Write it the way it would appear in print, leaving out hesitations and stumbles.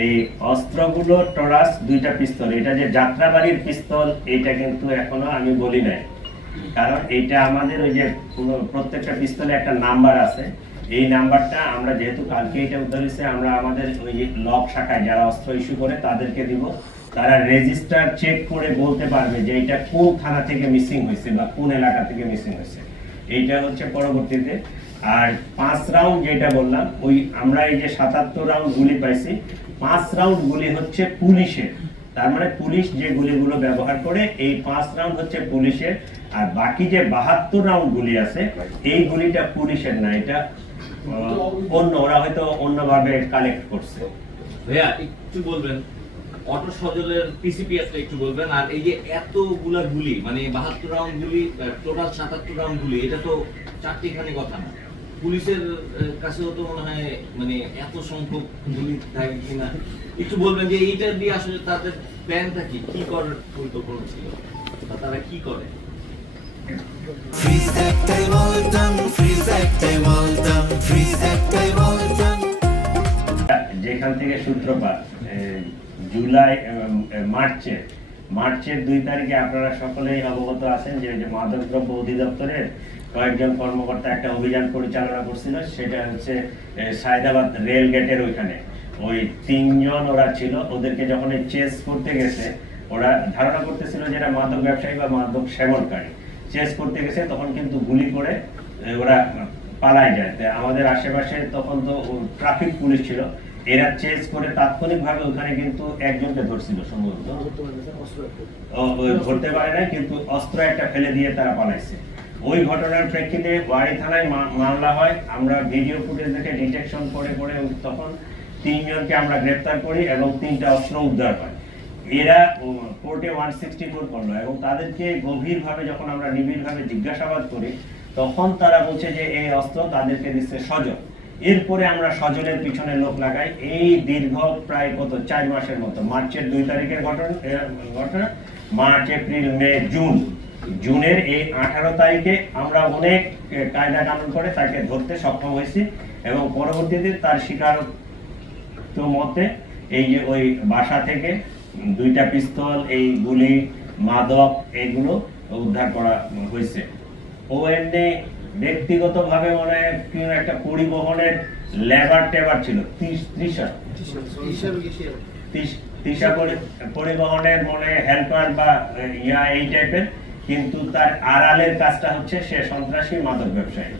এই অস্ত্রগুলো টরাস 2টা পিস্তল, এটা যে যাত্রাবাড়ির পিস্তল এটা কিন্তু এখনো আমি বলি নাই, কারণ এইটা আমাদের ওই যে প্রত্যেকটা পিস্তলে একটা নাম্বার আছে। এই নাম্বারটা আমরা যেহেতু কালকে এটা উদ্ধার হয়েছে, আমরা আমাদের ওই লক শাখায় যারা অস্ত্র ইস্যু করে তাদেরকে দিব, তারা রেজিস্টার চেক করে বলতে পারবে যে এটা কোন থানা থেকে মিসিং হয়েছে বা কোন এলাকা থেকে মিসিং হয়েছে। এইটা হচ্ছে পরবর্তীতে। আর 5 রাউন্ড যেটা বললাম, ওই আমরা এই যে 77 রাউন্ড গুলি পাইছি, 5 রাউন্ড গুলি হচ্ছে পুলিশের। তার মানে পুলিশ যে গুলিগুলো ব্যবহার করে, এই 5 রাউন্ড হচ্ছে পুলিশের। আর বাকি যে 72 রাউন্ড গুলি আছে, এই গুলিটা পুলিশের না, এটা অন্য, ওরা হয়তো অন্যভাবে কালেক্ট করছে। ভাইয়া একটু বলবেন অটো সজলের পিসিপিএসটা একটু বলবেন। আর এই যে এতগুলা গুলি, মানে 72 রাউন্ড গুলি, টোটাল 77 রাউন্ড গুলি, এটা তো চারটিখানি কথা না। পুলিশের কাছেও তো মনে হয় মানে এত সংখ্যক গুলি থাকে কিনা একটু বলবেন, যে এইটা দিয়ে আসলে তাদের প্ল্যানটা কি করার পরিকল্পনা ছিল, বা তারা কি করে? যেখান থেকে সূত্রপাত, জুলাই মার্চের 2 তারিখে আপনারা সকলেই অবগত আছেন যে মাদকদ্রব্য অধিদপ্তরের কয়েকজন কর্মকর্তা একটা অভিযান পরিচালনা করছিল। সেটা হচ্ছে সায়দাবাদ রেল গেটের ওইখানে। ওই 3 জন ওরা ছিল, ওদেরকে যখন চেস করতে গেছে, ওরা ধারণা করতেছিল যে এরা মাদক ব্যবসায়ী বা মাদক সেবনকারী। চেস করতে গেছে তখন কিন্তু গুলি করে ওরা পালাই যায়। আমাদের আশেপাশে তখন তো ট্রাফিক পুলিশ ছিল, এরা চেস করে তাৎক্ষণিকভাবে ওখানে কিন্তু একজনকে ধরছিল, সম্ভবত ধরতে পারে না, কিন্তু অস্ত্র একটা ফেলে দিয়ে তারা পালাইছে। ওই ঘটনার প্রেক্ষিতে ওয়ারী থানায় মামলা হয়। আমরা ভিডিও ফুটেজ দেখে ডিটেকশন করে তখন 3 জনকে আমরা গ্রেফতার করি এবং 3টা অস্ত্র উদ্ধার হয়। এরা কোর্টে 164 করলো এবং তাদেরকে গভীরভাবে যখন আমরা নিবিড়ভাবে জিজ্ঞাসাবাদ করি, তখন তারা বলছে যে এই অস্ত্র তাদেরকে দিচ্ছে সজল। এরপরে আমরা সজলের পিছনে লোক লাগাই। এই দীর্ঘ প্রায় 4 মাসের মতো, মার্চের 2 তারিখের ঘটনা, মার্চ, এপ্রিল, মে, জুনের এই 18 তারিখে আমরা অনেক কায়দা কানুন করে তাকে ধরতে সক্ষম হয়েছি এবং পরবর্তীতে তার স্বীকারোক্ত মতে এই যে ওই বাসা থেকে 2টা পিস্তল, এই গুলি, মাদক, এগুলো উদ্ধার করা হয়েছে। ও এমনি ব্যক্তিগতভাবে মনে হয় একটা পরিবহনের লেবার টেবার ছিল, তৃষা পরিবহনের মনে হেল্পার বা এই টাইপের, কিন্তু তার আড়ালের কাজটা হচ্ছে সে সন্ত্রাসী মাদক ব্যবসায়ী।